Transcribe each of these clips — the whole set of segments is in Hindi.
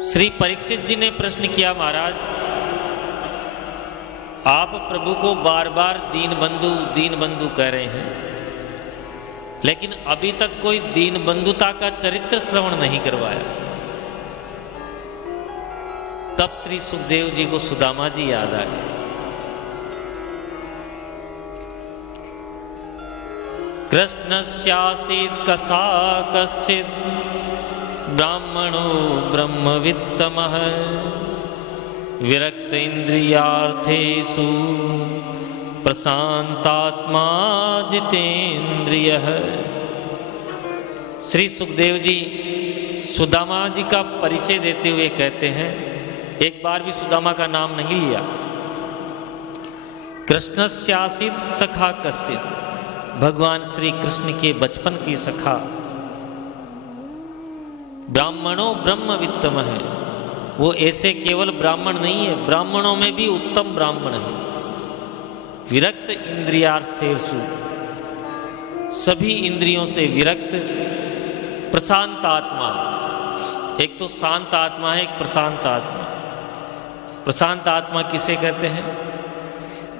श्री परीक्षित जी ने प्रश्न किया, महाराज आप प्रभु को बार बार दीन बंधु कह रहे हैं, लेकिन अभी तक कोई दीन बंधुता का चरित्र श्रवण नहीं करवाया। तब श्री सुखदेव जी को सुदामा जी याद आ गए। कृष्णस्यासीत् कसा कश्चित् ब्राह्मणो ब्रह्मवित्तमः विरक्त इंद्रियार्थेषु प्रशांतात्मा जितेंद्रियः। श्री सुखदेव जी सुदामा जी का परिचय देते हुए कहते हैं, एक बार भी सुदामा का नाम नहीं लिया। कृष्णस्यासीत् सखा कश्चित्, भगवान श्री कृष्ण के बचपन की सखा। ब्राह्मणों ब्रह्मवित्तम है, वो ऐसे केवल ब्राह्मण नहीं है, ब्राह्मणों में भी उत्तम ब्राह्मण है। विरक्त इंद्रियार्थेषु, सभी इंद्रियों से विरक्त। प्रशांत आत्मा, एक तो शांत आत्मा है, एक प्रशांत आत्मा। प्रशांत आत्मा किसे कहते हैं?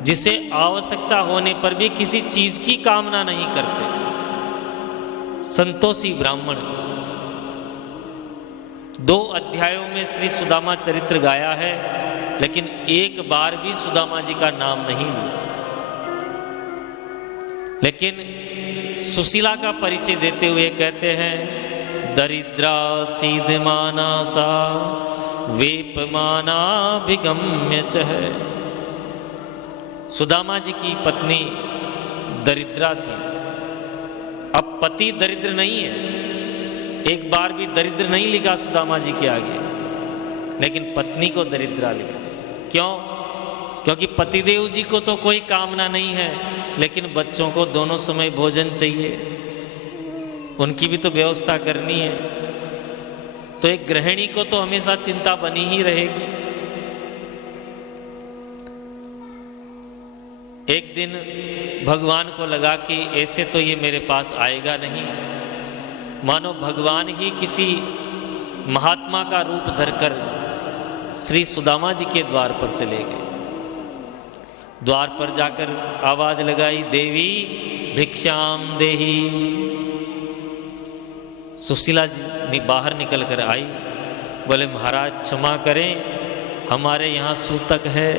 जिसे आवश्यकता होने पर भी किसी चीज की कामना नहीं करते, संतोषी ब्राह्मण। 2 अध्यायों में श्री सुदामा चरित्र गाया है, लेकिन एक बार भी सुदामा जी का नाम नहीं लिया। लेकिन सुशीला का परिचय देते हुए कहते हैं, दरिद्रा सीधमाना सा वेपमाना भिगम्य च है। सुदामा जी की पत्नी दरिद्रा थी। अब पति दरिद्र नहीं है, एक बार भी दरिद्र नहीं लिखा सुदामा जी के आगे, लेकिन पत्नी को दरिद्रा लिखा। क्यों? क्योंकि पतिदेव जी को तो कोई कामना नहीं है, लेकिन बच्चों को दोनों समय भोजन चाहिए, उनकी भी तो व्यवस्था करनी है। तो एक गृहिणी को तो हमेशा चिंता बनी ही रहेगी। एक दिन भगवान को लगा कि ऐसे तो ये मेरे पास आएगा नहीं, मानो भगवान ही किसी महात्मा का रूप धरकर श्री सुदामा जी के द्वार पर चले गए। द्वार पर जाकर आवाज लगाई, देवी भिक्षाम देही। सुशीला जी बाहर निकल कर आई, बोले महाराज क्षमा करें, हमारे यहाँ सूतक है।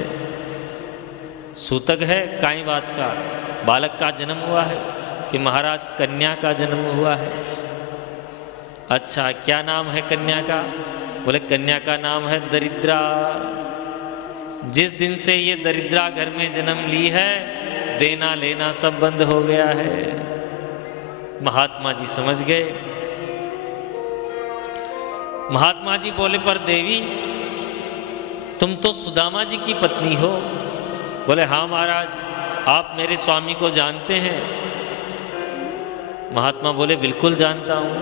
सूतक है? काई बात का? बालक का जन्म हुआ है कि महाराज कन्या का जन्म हुआ है? अच्छा, क्या नाम है कन्या का? बोले कन्या का नाम है दरिद्रा। जिस दिन से ये दरिद्रा घर में जन्म ली है, देना लेना सब बंद हो गया है। महात्मा जी समझ गए। महात्मा जी बोले, पर देवी तुम तो सुदामा जी की पत्नी हो। बोले हाँ महाराज, आप मेरे स्वामी को जानते हैं? महात्मा बोले बिल्कुल जानता हूं,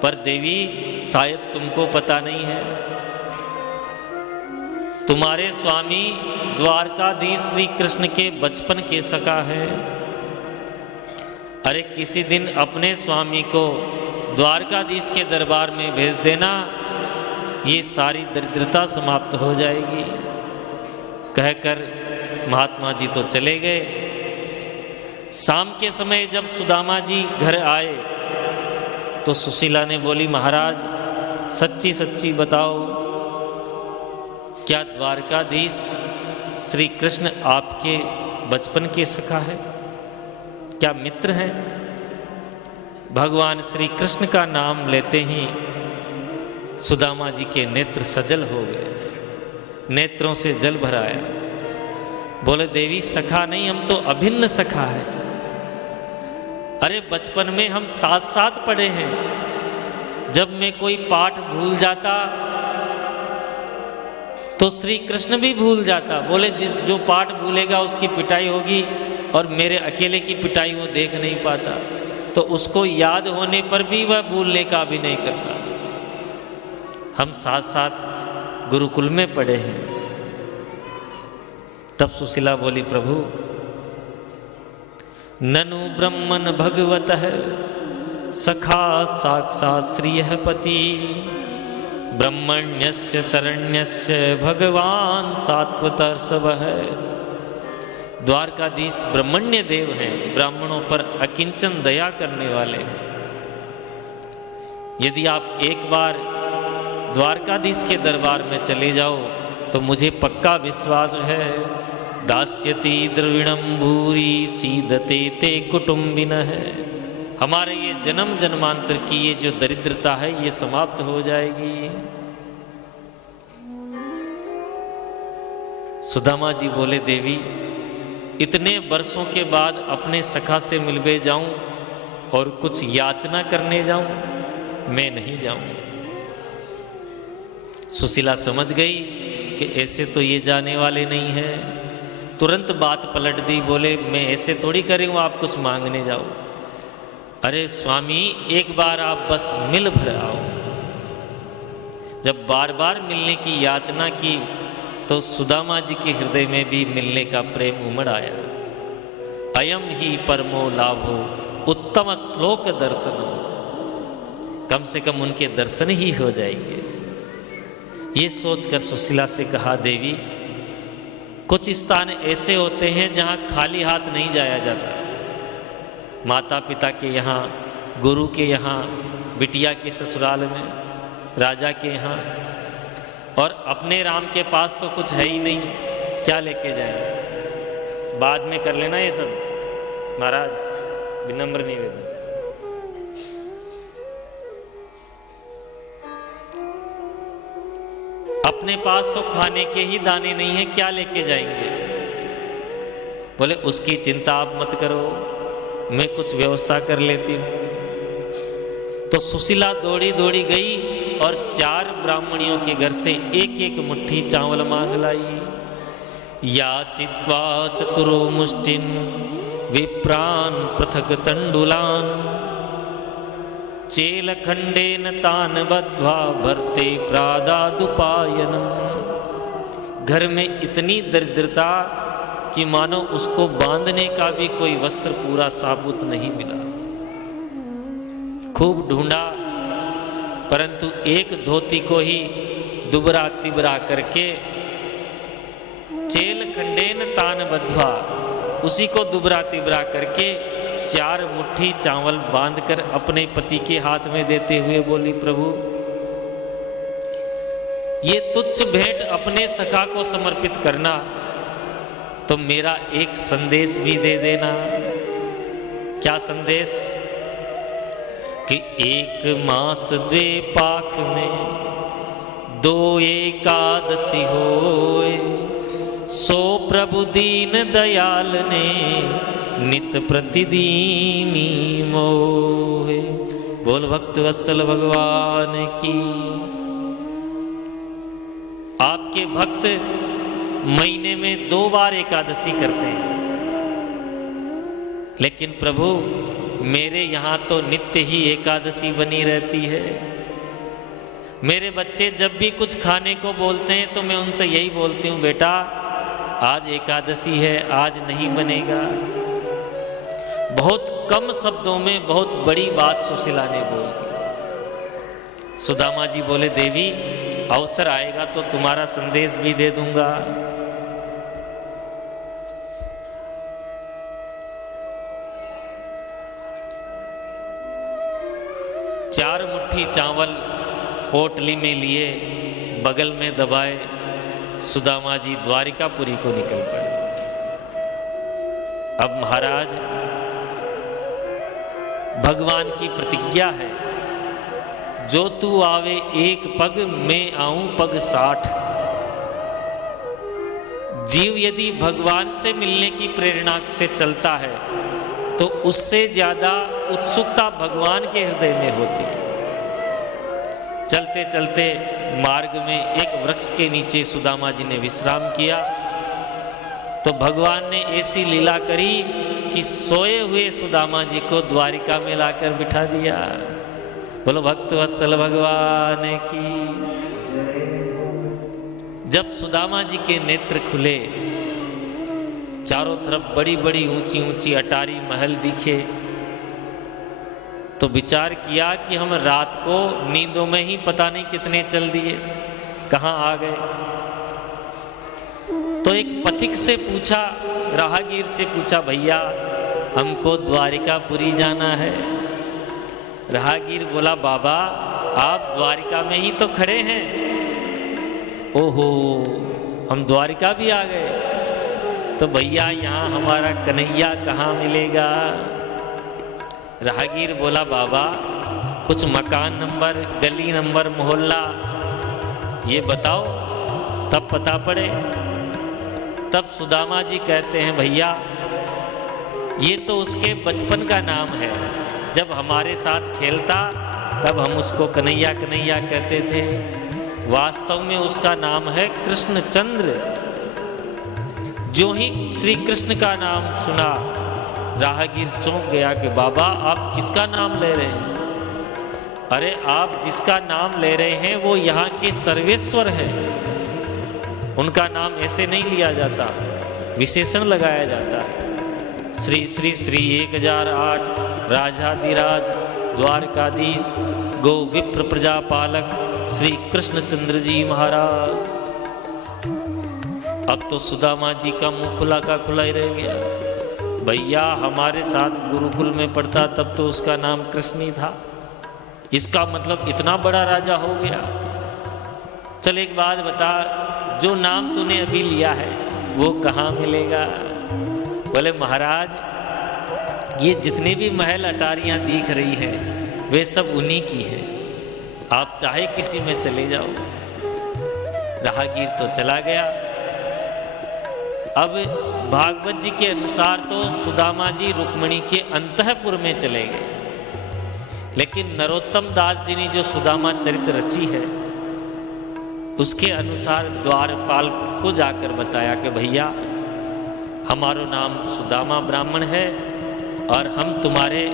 पर देवी शायद तुमको पता नहीं है, तुम्हारे स्वामी द्वारकाधीश श्री कृष्ण के बचपन के सखा है। अरे किसी दिन अपने स्वामी को द्वारकाधीश के दरबार में भेज देना, ये सारी दरिद्रता समाप्त हो जाएगी। कहकर महात्मा जी तो चले गए। शाम के समय जब सुदामा जी घर आए तो सुशीला ने बोली, महाराज सच्ची सच्ची बताओ, क्या द्वारकाधीश श्री कृष्ण आपके बचपन के सखा है? क्या मित्र हैं? भगवान श्री कृष्ण का नाम लेते ही सुदामा जी के नेत्र सजल हो गए, नेत्रों से जल भर आया। बोले देवी सखा नहीं, हम तो अभिन्न सखा है। अरे बचपन में हम साथ साथ पढ़े हैं। जब मैं कोई पाठ भूल जाता तो श्री कृष्ण भी भूल जाता। बोले जो पाठ भूलेगा उसकी पिटाई होगी, और मेरे अकेले की पिटाई वो देख नहीं पाता, तो उसको याद होने पर भी वह भूलने का भी नहीं करता। हम साथ साथ गुरुकुल में पढ़े हैं। तब सुशीला बोली, प्रभु ननु ब्रह्मन भगवतः सखा साक्षात् श्रियः पति ब्रह्मण्यस्य शरण्यस्य भगवान सात्वतर्षभ है। द्वारकाधीश ब्रह्मण्य देव हैं, ब्राह्मणों पर अकिंचन दया करने वाले हैं। यदि आप एक बार द्वारकाधीश के दरबार में चले जाओ तो मुझे पक्का विश्वास है, दास्यति द्रविणम भूरी सीदते ते कुटुंबिन है, हमारे ये जन्म जन्मांतर की ये जो दरिद्रता है ये समाप्त हो जाएगी। सुदामा जी बोले, देवी इतने वर्षों के बाद अपने सखा से मिलवे जाऊं और कुछ याचना करने जाऊं, मैं नहीं जाऊं। सुशीला समझ गई कि ऐसे तो ये जाने वाले नहीं हैं, तुरंत बात पलट दी। बोले, मैं ऐसे थोड़ी करूँगा आप कुछ मांगने जाओ। अरे स्वामी, एक बार आप बस मिल भर आओ। जब बार बार मिलने की याचना की तो सुदामा जी के हृदय में भी मिलने का प्रेम उमड़ आया। अयम ही परमो लाभो उत्तम श्लोक दर्शन, कम से कम उनके दर्शन ही हो जाएंगे। ये सोचकर सुशीला से कहा, देवी कुछ स्थान ऐसे होते हैं जहाँ खाली हाथ नहीं जाया जाता। माता पिता के यहाँ, गुरु के यहाँ, बिटिया के ससुराल में, राजा के यहाँ, और अपने राम के पास तो कुछ है ही नहीं, क्या लेके जाएं? बाद में कर लेना ये सब महाराज, विनम्र निवेदन। अपने पास तो खाने के ही दाने नहीं है, क्या लेके जाएंगे? बोले, उसकी चिंता आप मत करो, मैं कुछ व्यवस्था कर लेती हूँ। तो सुशीला दौड़ी दौड़ी गई और 4 ब्राह्मणियों के घर से एक एक मुट्ठी चावल मांग लाई। याचित्वा चतुरो मुष्टिन विप्रान पृथक तंडुलान, चेलखंडेन तान बद्ध्वा भरते प्रादादुपायनम। घर में इतनी दरिद्रता कि मानो उसको बांधने का भी कोई वस्त्र पूरा साबुत नहीं मिला। खूब ढूंढा, परंतु एक धोती को ही दुबरा तिबरा करके, चेल खंडेन तान बद्ध्वा, उसी को दुबरा तिबरा करके 4 मुट्ठी चावल बांधकर अपने पति के हाथ में देते हुए बोली, प्रभु ये तुच्छ भेंट अपने सखा को समर्पित करना, तो मेरा एक संदेश भी दे देना। क्या संदेश? कि 1 मास 2 पाख में 2 एकादशी होए, सो प्रभु दीन दयाल ने नित प्रतिदीनी मोहे। बोल भक्त वत्सल भगवान की। आपके भक्त महीने में 2 बार एकादशी करते हैं, लेकिन प्रभु मेरे यहाँ तो नित्य ही एकादशी बनी रहती है। मेरे बच्चे जब भी कुछ खाने को बोलते हैं तो मैं उनसे यही बोलती हूँ, बेटा आज एकादशी है, आज नहीं बनेगा। बहुत कम शब्दों में बहुत बड़ी बात सुशीला ने बोल दी। सुदामा जी बोले, देवी अवसर आएगा तो तुम्हारा संदेश भी दे दूंगा। चार मुट्ठी चावल पोटली में लिए, बगल में दबाए, सुदामा जी द्वारिकापुरी को निकल पड़े। अब महाराज भगवान की प्रतिज्ञा है, जो तू आवे 1 पग, मैं आऊं पग 60। जीव यदि भगवान से मिलने की प्रेरणा से चलता है तो उससे ज्यादा उत्सुकता भगवान के हृदय में होती है। चलते चलते मार्ग में एक वृक्ष के नीचे सुदामा जी ने विश्राम किया तो भगवान ने ऐसी लीला करी कि सोए हुए सुदामा जी को द्वारिका में लाकर बिठा दिया। बोलो भक्त वत्सल भगवान की। जब सुदामा जी के नेत्र खुले, चारों तरफ बड़ी बड़ी ऊंची ऊंची अटारी महल दिखे, तो विचार किया कि हम रात को नींदों में ही पता नहीं कितने चल दिए, कहाँ आ गए। तो एक पथिक से पूछा, राहगीर से पूछा, भैया हमको द्वारिकापुरी जाना है। राहगीर बोला, बाबा आप द्वारिका में ही तो खड़े हैं। ओहो, हम द्वारिका भी आ गए। तो भैया यहाँ हमारा कन्हैया कहाँ मिलेगा? राहगीर बोला, बाबा कुछ मकान नंबर, गली नंबर, मोहल्ला ये बताओ, तब पता पड़े। तब सुदामा जी कहते हैं, भैया ये तो उसके बचपन का नाम है, जब हमारे साथ खेलता तब हम उसको कन्हैया कन्हैया कहते थे। वास्तव में उसका नाम है कृष्णचंद्र। जो ही श्री कृष्ण का नाम सुना, राहगीर चौंक गया कि बाबा आप किसका नाम ले रहे हैं? अरे आप जिसका नाम ले रहे हैं वो यहाँ के सर्वेश्वर हैं। उनका नाम ऐसे नहीं लिया जाता, विशेषण लगाया जाता है। श्री श्री श्री 1008 राजाधिराज द्वारकाधीश गो विप्र प्रजापालक श्री कृष्णचंद्र जी महाराज। अब तो सुदामा जी का मुंह खुला का खुला ही रह गया। भैया हमारे साथ गुरुकुल में पढ़ता तब तो उसका नाम कृष्ण ही था, इसका मतलब इतना बड़ा राजा हो गया। चल एक बात बता, जो नाम तूने अभी लिया है वो कहाँ मिलेगा? बोले महाराज ये जितने भी महल अटारियां दिख रही हैं वे सब उन्हीं की है, आप चाहे किसी में चले जाओ। राहगीर तो चला गया। अब भागवत जी के अनुसार तो सुदामा जी रुक्मिणी के अंतःपुर में चले गए, लेकिन नरोत्तम दास जी ने जो सुदामा चरित्र रची है उसके अनुसार द्वारपाल को जाकर बताया कि भैया हमारो नाम सुदामा ब्राह्मण है और हम तुम्हारे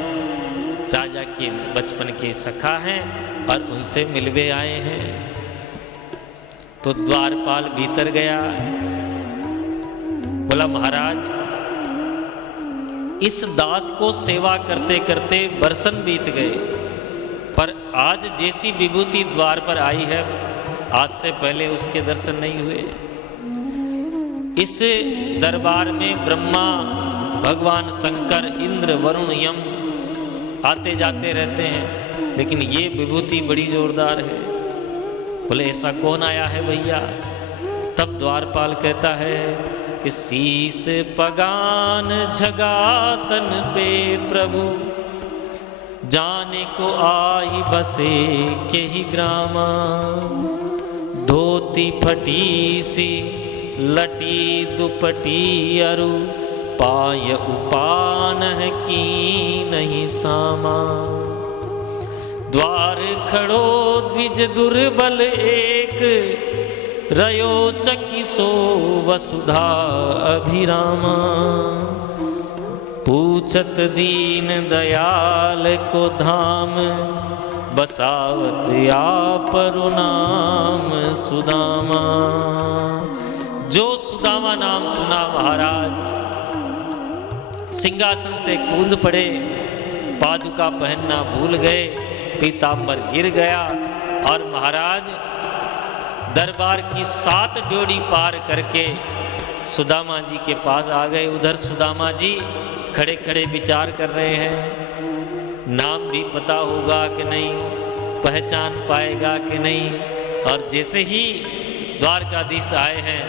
राजा के बचपन के सखा हैं और उनसे मिलवे आए हैं। तो द्वारपाल भीतर गया, बोला महाराज इस दास को सेवा करते करते बरसन बीत गए, पर आज जैसी विभूति द्वार पर आई है आज से पहले उसके दर्शन नहीं हुए। इस दरबार में ब्रह्मा, भगवान शंकर, इंद्र, वरुण, यम आते जाते रहते हैं, लेकिन ये विभूति बड़ी जोरदार है। बोले ऐसा कौन आया है भैया? तब द्वारपाल कहता है कि शीस पगान झगातन पे प्रभु, जाने को आई बसे के ही ग्रामा, धोती फटी सी लटी दुपटी अरु, पाय उपान की नहीं सामा, द्वार खड़ो द्विज दुर्बल एक, रयो चकिसो वसुधा अभिरामा, पूछत दीन दयाल को धाम, बसावत आपरु नाम सुदामा। जो सुदामा नाम सुना महाराज सिंहासन से कूद पड़े, पादुका पहनना भूल गए, पीतांबर गिर गया और महाराज दरबार की 7 ड्योढ़ी पार करके सुदामा जी के पास आ गए। उधर सुदामा जी खड़े खड़े विचार कर रहे हैं, नाम भी पता होगा कि नहीं, पहचान पाएगा कि नहीं। और जैसे ही द्वारकाधीश आए हैं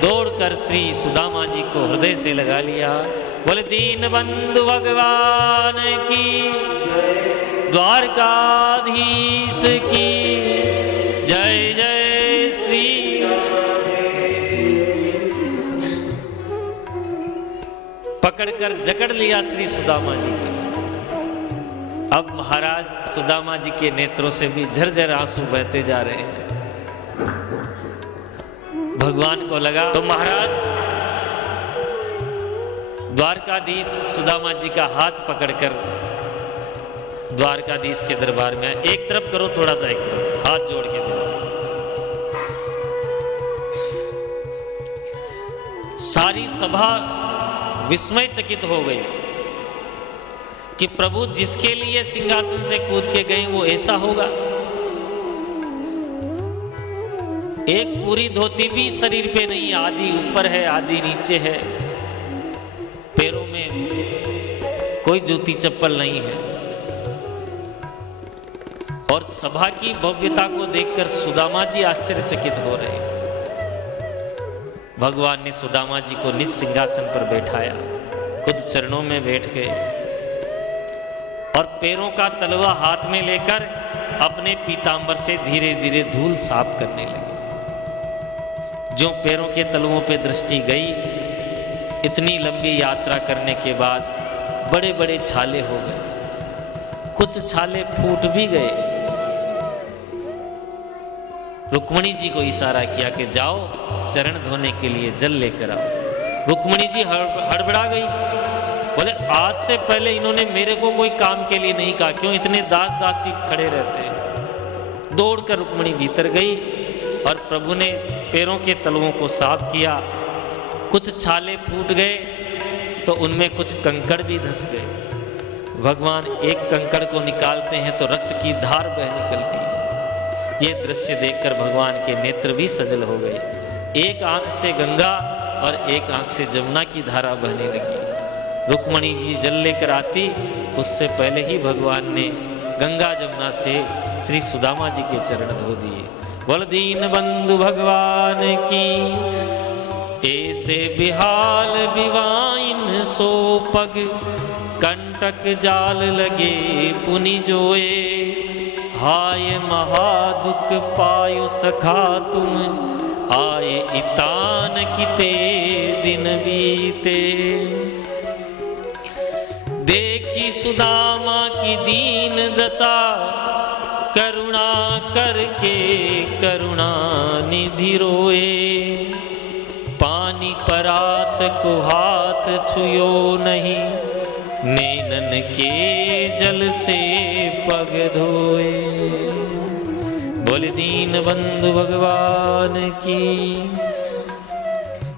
दौड़कर श्री सुदामा जी को हृदय से लगा लिया। बोले दीन बंधु भगवान की, द्वारकाधीश की जय जय श्री। पकड़कर जकड़ लिया श्री सुदामा जी को। अब महाराज सुदामा जी के नेत्रों से भी झरझर आंसू बहते जा रहे हैं। भगवान को लगा तो महाराज द्वारकाधीश सुदामा जी का हाथ पकड़कर द्वारकाधीश के दरबार में, एक तरफ करो थोड़ा सा, एक तरफ हाथ जोड़ के सारी सभा विस्मय चकित हो गई। कि प्रभु जिसके लिए सिंहासन से कूद के गए वो ऐसा होगा। एक पूरी धोती भी शरीर पे नहीं, आधी ऊपर है आधी नीचे है, पैरों में कोई जूती चप्पल नहीं है। और सभा की भव्यता को देखकर सुदामा जी आश्चर्यचकित हो रहे। भगवान ने सुदामा जी को निज सिंहासन पर बैठाया, खुद चरणों में बैठ गए और पैरों का तलवा हाथ में लेकर अपने पीतांबर से धीरे धीरे धूल साफ करने लगे। जो पैरों के तलवों पे दृष्टि गई, इतनी लंबी यात्रा करने के बाद बड़े बड़े छाले हो गए, कुछ छाले फूट भी गए। रुक्मणी जी को इशारा किया कि जाओ चरण धोने के लिए जल लेकर आओ। रुक्मणी जी हड़बड़ा गई, बोले आज से पहले इन्होंने मेरे को कोई काम के लिए नहीं कहा, क्यों इतने दास दासी खड़े रहते हैं। दौड़कर रुक्मणी भीतर गई और प्रभु ने पैरों के तलवों को साफ किया। कुछ छाले फूट गए तो उनमें कुछ कंकड़ भी धंस गए। भगवान एक कंकड़ को निकालते हैं तो रक्त की धार बह निकलती है। ये दृश्य देखकर भगवान के नेत्र भी सजल हो गए। एक आंख से गंगा और एक आंख से जमुना की धारा बहने लगी। रुक्मणी जी जल लेकर आती, उससे पहले ही भगवान ने गंगा जमुना से श्री सुदामा जी के चरण धो दिए। बोल दीन बंधु भगवान की, ऐसे बिहाल बिवाइन सो पग, कंटक जाल लगे पुनि जोए, हाय महादुख पायु सखा तुम, आए इतान किते दिन बीते। देखी सुदामा की दीन दशा, करुणा करके करुणा निधि रोए, पानी परात को हाथ छुयो नहीं, नैनन के जल से पग धोए। बोल दीन बंधु भगवान की,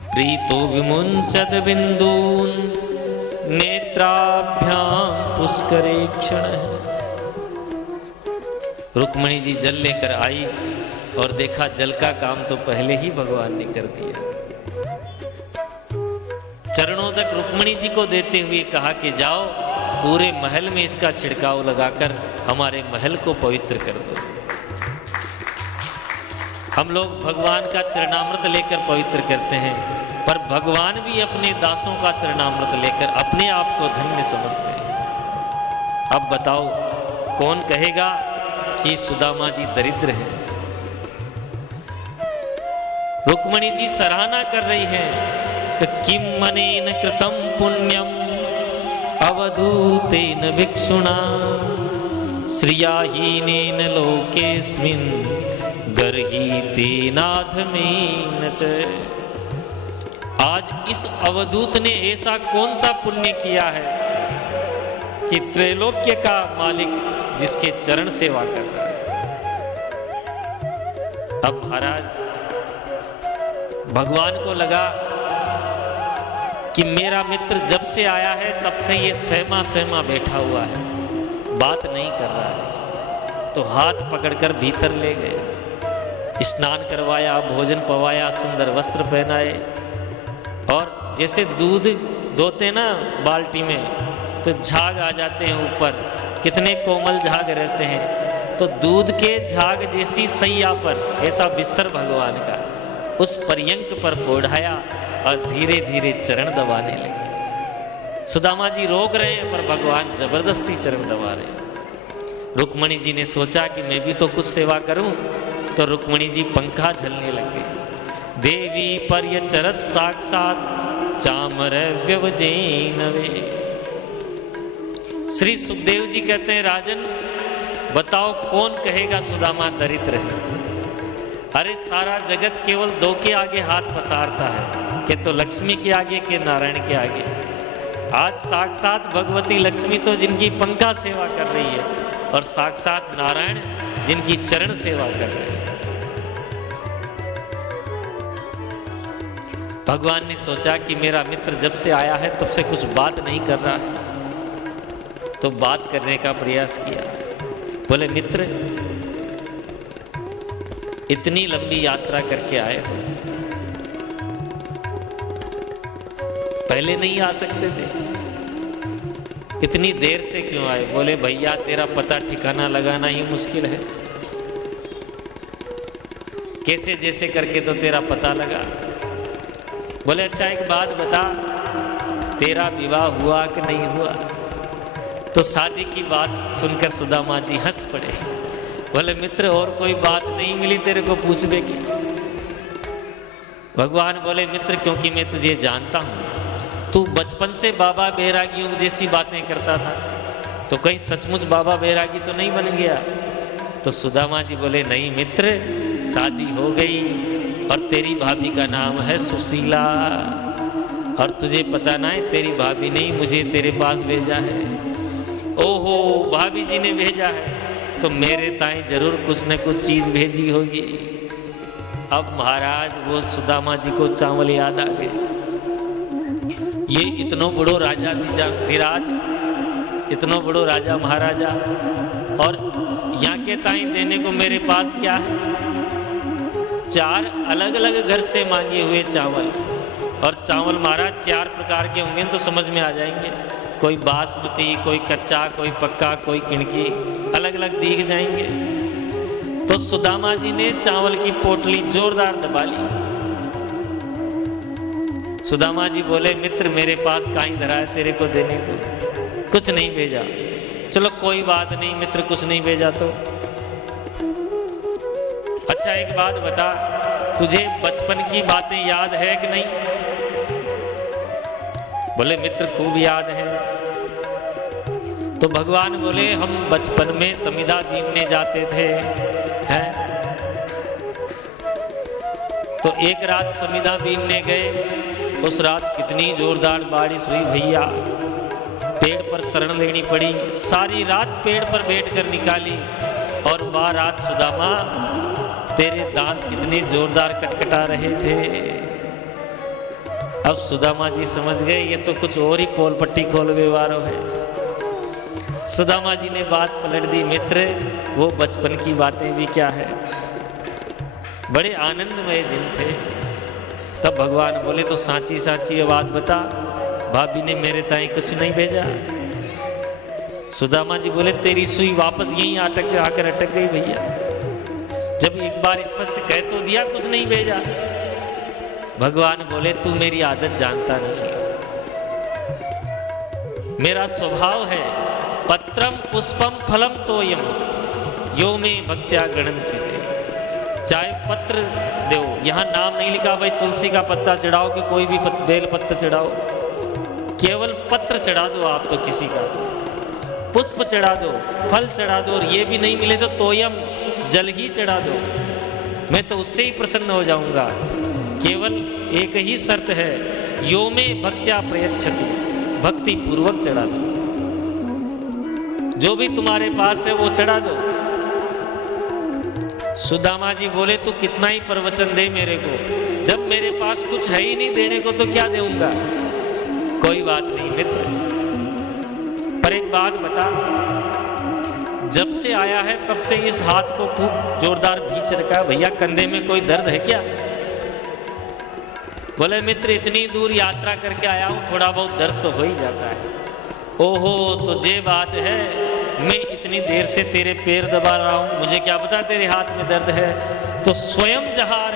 प्रीतो विमुंचद बिंदून, नेत्राभ्याम पुष्करे क्षण। रुक्मणी जी जल लेकर आई और देखा जल का काम तो पहले ही भगवान ने कर दिया। चरणों तक रुक्मणी जी को देते हुए कहा कि जाओ पूरे महल में इसका छिड़काव लगाकर हमारे महल को पवित्र कर दो। हम लोग भगवान का चरणामृत लेकर पवित्र करते हैं, पर भगवान भी अपने दासों का चरणामृत लेकर अपने आप को धन्य समझते हैं। अब बताओ कौन कहेगा कि सुदामा जी दरिद्र हैं। रुक्मणी जी सराहना कर रही हैं कि किम मनेन कृतं पुण्यम, अवधूतेन भिक्षुणा, श्रियाहीनेन लोकेस्मिन्, गर्हीतेनाधमेन च। आज इस अवधूत ने ऐसा कौन सा पुण्य किया है कि त्रैलोक्य का मालिक जिसके चरण सेवा कर रहा है। अब महाराज भगवान को लगा कि मेरा मित्र जब से आया है तब से ये सहमा सहमा बैठा हुआ है, बात नहीं कर रहा है। तो हाथ पकड़कर भीतर ले गए, स्नान करवाया, भोजन पवाया, सुंदर वस्त्र पहनाए और जैसे दूध धोते ना बाल्टी में तो झाग आ जाते हैं ऊपर, कितने कोमल झाग रहते हैं, तो दूध के झाग जैसी सैया पर ऐसा बिस्तर भगवान का उस पर्यंक पर ओढ़ाया और धीरे धीरे चरण दबाने लगे। सुदामा जी रोक रहे हैं पर भगवान जबरदस्ती चरण दबा रहे हैं। रुक्मणी जी ने सोचा कि मैं भी तो कुछ सेवा करूं, तो रुक्मणी जी पंखा झलने लगे। देवी पर्यचरत साक्षात चामर व्यवजेनवे। श्री सुखदेव जी कहते हैं राजन बताओ कौन कहेगा सुदामा दरिद्र है। अरे सारा जगत केवल दो के आगे हाथ पसारता है, कि तो लक्ष्मी के आगे के नारायण के आगे। आज साक्षात भगवती लक्ष्मी तो जिनकी पंखा सेवा कर रही है और साक्षात नारायण जिनकी चरण सेवा कर रहे हैं। भगवान ने सोचा कि मेरा मित्र जब से आया है तब से कुछ बात नहीं कर रहा है, तो बात करने का प्रयास किया। बोले मित्र, इतनी लंबी यात्रा करके आए हो, पहले नहीं आ सकते थे? इतनी देर से क्यों आए? बोले भैया तेरा पता ठिकाना लगाना ही मुश्किल है, कैसे जैसे करके तो तेरा पता लगा। बोले अच्छा एक बात बता, तेरा विवाह हुआ कि नहीं हुआ? तो शादी की बात सुनकर सुदामा जी हंस पड़े। बोले मित्र और कोई बात नहीं मिली तेरे को पूछने की? भगवान बोले मित्र क्योंकि मैं तुझे जानता हूं, तू बचपन से बाबा बैरागियों जैसी बातें करता था, तो कहीं सचमुच बाबा बैरागी तो नहीं बन गया? तो सुदामा जी बोले नहीं मित्र, शादी हो गई और तेरी भाभी का नाम है सुशीला, और तुझे पता ना है तेरी भाभी ने मुझे तेरे पास भेजा है। ओहो भाभी जी ने भेजा है तो मेरे ताई जरूर कुछ न कुछ चीज भेजी होगी। अब महाराज वो सुदामा जी को चावल याद आ गए। ये इतनो बड़ो राजा धीराज, इतनो बड़ो राजा महाराजा, और यहाँ के ताई देने को मेरे पास क्या है? 4 अलग अलग घर से मांगे हुए चावल, और चावल महाराज 4 प्रकार के होंगे तो समझ में आ जाएंगे, कोई बासमती, कोई कच्चा, कोई पक्का, कोई किणकी, अलग अलग दिख जाएंगे। तो सुदामा जी ने चावल की पोटली जोरदार दबा ली। सुदामा जी बोले मित्र मेरे पास काई धरा है तेरे को देने को? कुछ नहीं भेजा। चलो कोई बात नहीं मित्र, कुछ नहीं भेजा तो अच्छा एक बात बता, तुझे बचपन की बातें याद है कि नहीं? बोले मित्र खूब याद है। तो भगवान बोले हम बचपन में समिधा बीनने जाते थे, हैं? तो एक रात समिधा बीनने गए, उस रात कितनी जोरदार बारिश हुई भैया, पेड़ पर शरण लेनी पड़ी, सारी रात पेड़ पर बैठकर निकाली, और वह रात सुदामा तेरे दांत कितने जोरदार कटकटा रहे थे। अब सुदामा जी समझ गए ये तो कुछ और ही पोल पट्टी खोलवे वारो है। सुदामा जी ने बात पलट दी, मित्र वो बचपन की बातें भी क्या है, बड़े आनंदमय दिन थे। तब भगवान बोले तो साची साची बात बता, भाभी ने मेरे ताई कुछ नहीं भेजा? सुदामा जी बोले तेरी सुई वापस यहीं आकर अटक गई भैया, जब एक बार स्पष्ट कह तो दिया कुछ नहीं भेजा। भगवान बोले तू मेरी आदत जानता नहीं, मेरा स्वभाव है पत्रम पुष्पम फलम तोयम यो में भक्त्या गणन्ति ते। चाहे पत्र दो, यहां नाम नहीं लिखा भाई तुलसी का पत्ता चढ़ाओ कि कोई भी बेल पत्ता चढ़ाओ, केवल पत्र चढ़ा दो आप तो किसी का, पुष्प चढ़ा दो, फल चढ़ा दो, और ये भी नहीं मिले तो तोयम जल ही चढ़ा दो, मैं तो उससे ही प्रसन्न हो जाऊंगा। केवल एक ही शर्त है, यो में भक्त्या प्रयच्छति, भक्ति पूर्वक चढ़ा दो, जो भी तुम्हारे पास है वो चढ़ा दो। सुदामा जी बोले तू कितना ही प्रवचन दे मेरे को, जब मेरे पास कुछ है ही नहीं देने को तो क्या दूंगा? कोई बात नहीं मित्र, पर एक बात बता, जब से आया है तब से इस हाथ को खूब जोरदार खींच रखा है, भैया कंधे में कोई दर्द है क्या? बोले मित्र इतनी दूर यात्रा करके आया हूं, थोड़ा बहुत दर्द तो हो ही जाता है। ओहो तो ये बात है, मैं इतनी देर से तेरे पैर दबा रहा हूं, मुझे क्या पता तेरे हाथ में दर्द है? तो स्वयं जहार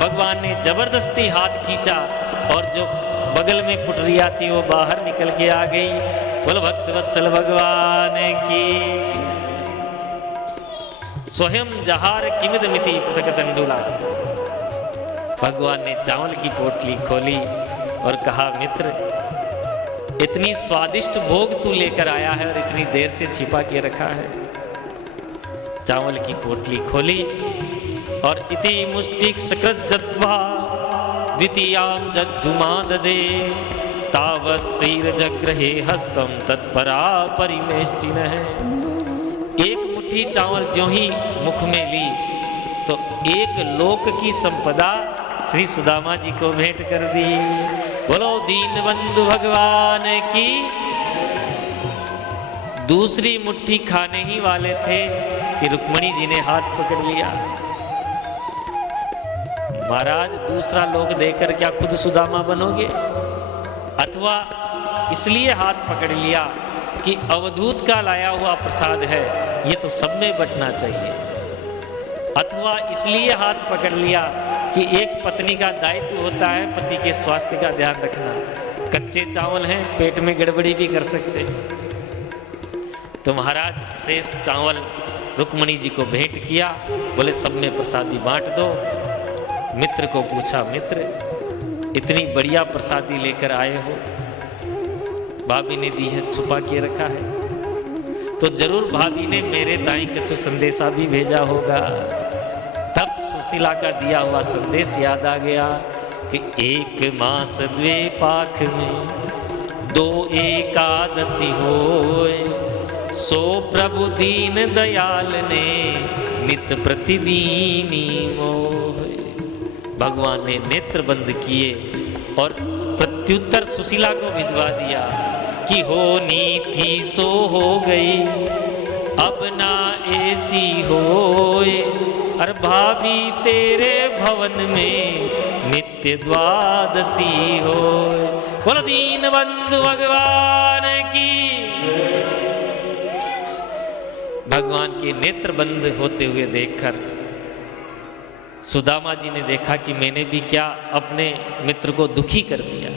भगवान ने जबरदस्ती हाथ खींचा, और जो बगल में पुटरिया थी वो बाहर निकल के आ गई। बोल भक्त वत्सल भगवान की। स्वयं जहार किमिद मिति पृथक तंडुला। भगवान ने चावल की पोटली खोली और कहा मित्र इतनी स्वादिष्ट भोग तू लेकर आया है और इतनी देर से छिपा के रखा है। चावल की पोटली खोली और इति मुष्टिक सकृत जद्वा द्वितीयाम जद्धुमा ददे तावस्तीर जग्रहे हस्तम तत्परा परिमेष्टिन है। एक मुट्ठी चावल जो ही मुख में ली तो एक लोक की संपदा श्री सुदामा जी को भेंट कर दी। बोलो दीन बंधु भगवान की। दूसरी मुट्ठी खाने ही वाले थे कि रुक्मणी जी ने हाथ पकड़ लिया। महाराज, दूसरा लोग देकर क्या खुद सुदामा बनोगे? अथवा इसलिए हाथ पकड़ लिया कि अवधूत का लाया हुआ प्रसाद है, ये तो सब में बंटना चाहिए। अथवा इसलिए हाथ पकड़ लिया कि एक पत्नी का दायित्व होता है पति के स्वास्थ्य का ध्यान रखना। कच्चे चावल हैं, पेट में गड़बड़ी भी कर सकते। तो महाराज शेष चावल रुक्मणी जी को भेंट किया, बोले सब में प्रसादी बांट दो। मित्र को पूछा, मित्र इतनी बढ़िया प्रसादी लेकर आए हो, भाभी ने दी है, छुपा के रखा है, तो जरूर भाभी ने मेरे ताई कछु संदेशा भी भेजा होगा। तब सुशीला का दिया हुआ संदेश याद आ गया कि 1 मास 2 पाख में 2 एकादशी होए, सो प्रभु दीन दयाल ने नित प्रतिदीनी मोहे। भगवान ने नेत्र बंद किए और प्रत्युत्तर सुशीला को भिजवा दिया कि होनी थी सो हो गई, अब ना ऐसी होए। और भाभी तेरे भवन में नित्य द्वादशी होए। बोलो दीन बंधु भगवान की। भगवान के नेत्र बंद होते हुए देखकर सुदामा जी ने देखा कि मैंने भी क्या अपने मित्र को दुखी कर दिया।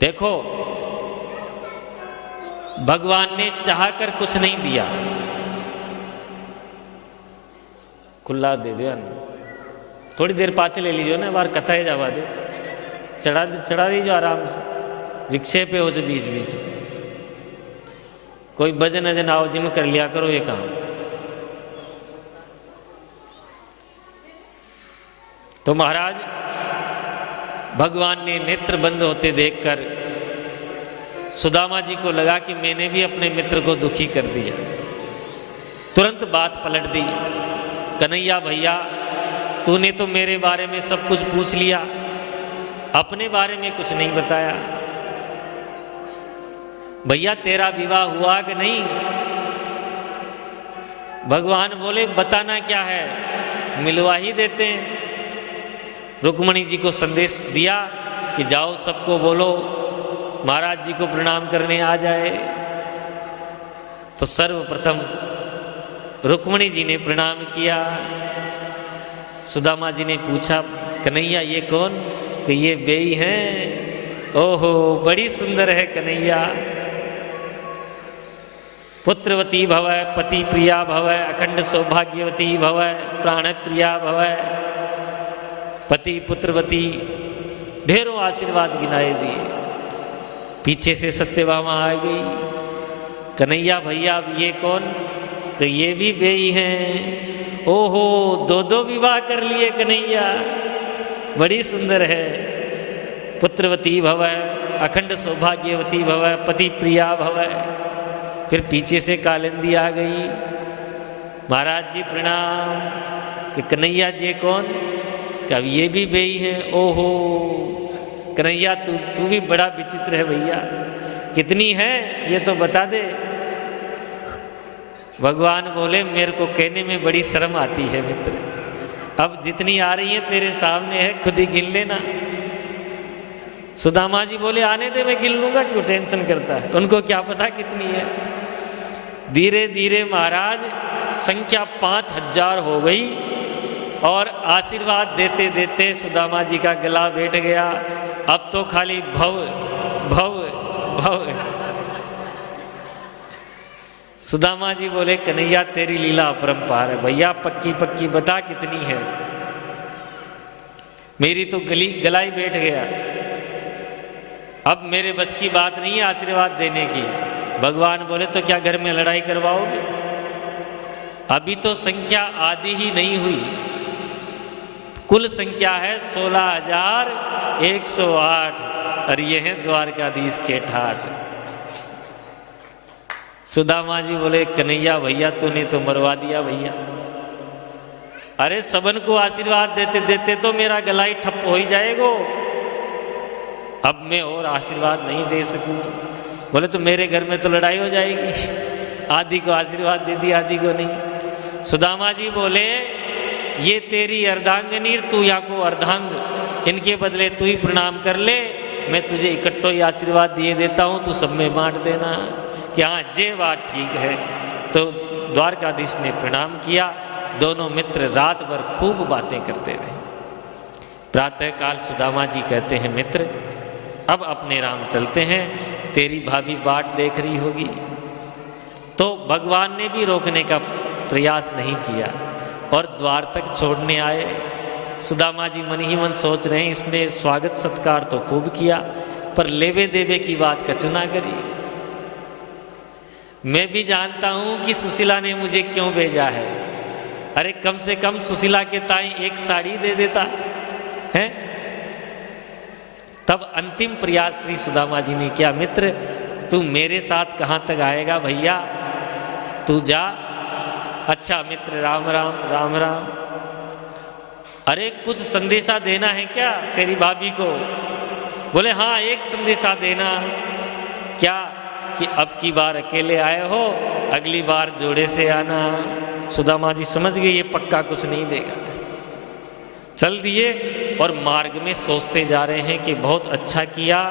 देखो, भगवान ने चाहकर कुछ नहीं दिया। खुला दे दो, थोड़ी देर पाचे ले लीजिए ना, बार कथा ही जावा दो, चढ़ा दीजिए आराम से, विक्षेप हो जो बीच बीच में। कोई भजन अजन आओ जी में कर लिया करो ये काम। तो महाराज, भगवान ने नेत्र बंद होते देखकर सुदामा जी को लगा कि मैंने भी अपने मित्र को दुखी कर दिया। तुरंत बात पलट दी, कन्हैया भैया तूने तो मेरे बारे में सब कुछ पूछ लिया, अपने बारे में कुछ नहीं बताया। भैया तेरा विवाह हुआ कि नहीं? भगवान बोले बताना क्या है, मिलवा ही देते हैं। रुक्मणी जी को संदेश दिया कि जाओ सबको बोलो महाराज जी को प्रणाम करने आ जाए। तो सर्वप्रथम रुक्मणी जी ने प्रणाम किया। सुदामा जी ने पूछा, कन्हैया ये कौन? कि ये बेई हैं। ओहो बड़ी सुंदर है कन्हैया। पुत्रवती भवै, पति प्रिया भवै, अखंड सौभाग्यवती भवै, प्राण प्रिया भवै। पति पुत्रवती ढेरों आशीर्वाद गिनाए दिए। पीछे से सत्यभामा आ गई। कन्हैया भैया अब ये कौन? तो ये भी बेई हैं। ओहो 2 विवाह कर लिए कन्हैया, बड़ी सुंदर है। पुत्रवती भवै, अखंड सौभाग्यवती भवै, पति प्रिया भवै। फिर पीछे से कालिंदी आ गई। महाराज जी प्रणाम। कि कन्हैया जी कौन? अब ये भी बेई है। ओहो कन्हैया तू भी बड़ा विचित्र है भैया, कितनी है ये तो बता दे। भगवान बोले मेरे को कहने में बड़ी शर्म आती है मित्र, अब जितनी आ रही है तेरे सामने है, खुद ही गिन लेना। सुदामा जी बोले आने दे, मैं गिन लूंगा, क्यों टेंशन करता है, उनको क्या पता कितनी है। धीरे धीरे महाराज संख्या 5000 हो गई और आशीर्वाद देते देते सुदामा जी का गला बैठ गया। अब तो खाली भव भव भव। सुदामा जी बोले कन्हैया तेरी लीला अपरंपार है, भैया पक्की पक्की बता कितनी है। मेरी तो गला ही बैठ गया, अब मेरे बस की बात नहीं है आशीर्वाद देने की। भगवान बोले तो क्या घर में लड़ाई करवाओगे? अभी तो संख्या आधी ही नहीं हुई, कुल संख्या है 16,108 और ये है द्वारकाधीश के ठाठ। सुदामा जी बोले कन्हैया भैया तूने तो मरवा दिया भैया। अरे सबन को आशीर्वाद देते देते तो मेरा गला ही ठप्प हो ही जाएगा, अब मैं और आशीर्वाद नहीं दे सकूं। बोले तो मेरे घर में तो लड़ाई हो जाएगी, आदि को आशीर्वाद दे दी, आदि को नहीं। सुदामा जी बोले ये तेरी अर्धांगिनी, तू यहाँ को अर्धांग, इनके बदले तू ही प्रणाम कर ले, मैं तुझे इकट्ठो ही आशीर्वाद दिए देता हूँ, तू सब में बांट देना कि हाँ जे बात ठीक है। तो द्वारकाधीश ने प्रणाम किया। दोनों मित्र रात भर खूब बातें करते रहे। प्रातःकाल सुदामा जी कहते हैं मित्र अब अपने राम चलते हैं, तेरी भाभी बाट देख रही होगी। तो भगवान ने भी रोकने का प्रयास नहीं किया और द्वार तक छोड़ने आए। सुदामा जी मन ही मन सोच रहे हैं इसने स्वागत सत्कार तो खूब किया पर लेवे देवे की बात कछु ना करी। मैं भी जानता हूं कि सुशीला ने मुझे क्यों भेजा है, अरे कम से कम सुशीला के ताई एक साड़ी दे देता है। तब अंतिम प्रयास श्री सुदामा जी ने किया, मित्र तू मेरे साथ कहां तक आएगा भैया, तू जा। अच्छा मित्र राम राम राम राम। अरे कुछ संदेशा देना है क्या तेरी भाभी को? बोले हाँ एक संदेशा देना। क्या? कि अब की बार अकेले आए हो, अगली बार जोड़े से आना। सुदामा जी समझ गए ये पक्का कुछ नहीं देगा। चल दिए और मार्ग में सोचते जा रहे हैं कि बहुत अच्छा किया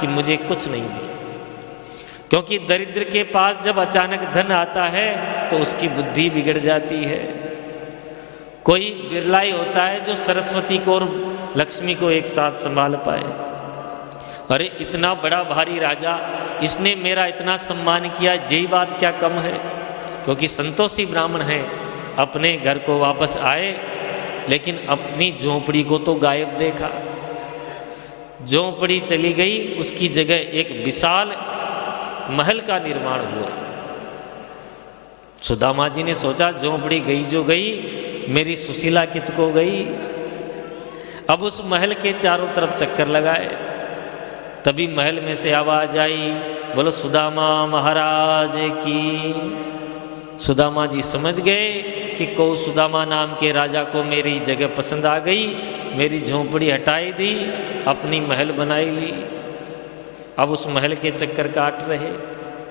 कि मुझे कुछ नहीं दिया, क्योंकि दरिद्र के पास जब अचानक धन आता है तो उसकी बुद्धि बिगड़ जाती है। कोई बिरला ही होता है जो सरस्वती को और लक्ष्मी को एक साथ संभाल पाए। अरे इतना बड़ा भारी राजा, इसने मेरा इतना सम्मान किया, यही बात क्या कम है? क्योंकि संतोषी ब्राह्मण है, अपने घर को वापस आए लेकिन अपनी झोंपड़ी को तो गायब देखा। झोंपड़ी चली गई, उसकी जगह एक विशाल महल का निर्माण हुआ। सुदामा जी ने सोचा झोंपड़ी गई जो गई, मेरी सुशीला कित को गई। अब उस महल के चारों तरफ चक्कर लगाए, तभी महल में से आवाज आई, बोलो सुदामा महाराज की। सुदामा जी समझ गए कि को सुदामा नाम के राजा को मेरी जगह पसंद आ गई, मेरी झोंपड़ी हटाई दी, अपनी महल बनाई ली। अब उस महल के चक्कर काट रहे।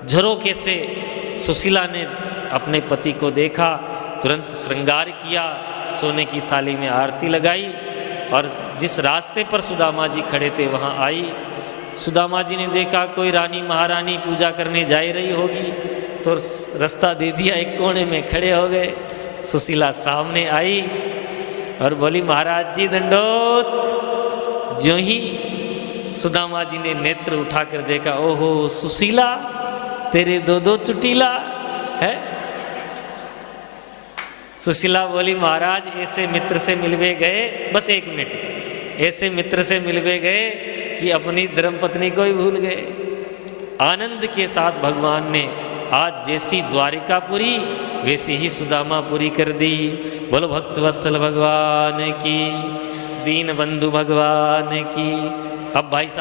झरोखे से सुशीला ने अपने पति को देखा, तुरंत श्रृंगार किया, सोने की थाली में आरती लगाई और जिस रास्ते पर सुदामा जी खड़े थे वहाँ आई। सुदामा जी ने देखा कोई रानी महारानी पूजा करने जा रही होगी, तो रास्ता दे दिया, एक कोने में खड़े हो गए। सुशीला सामने आई और बोली महाराज जी दंडोत। ज्यों ही सुदामा जी ने नेत्र उठाकर देखा, ओहो सुशीला तेरे दो दो चुटीला है। सुशीला बोली महाराज ऐसे मित्र से मिलवे गए, बस एक मिनट, ऐसे मित्र से मिलवे गए कि अपनी धर्मपत्नी को ही भूल गए। आनंद के साथ भगवान ने आज जैसी द्वारिकापुरी वैसी ही सुदामापुरी कर दी। बोलो भक्त वत्सल भगवान की, दीन बंधु भगवान की। अब भाई साहब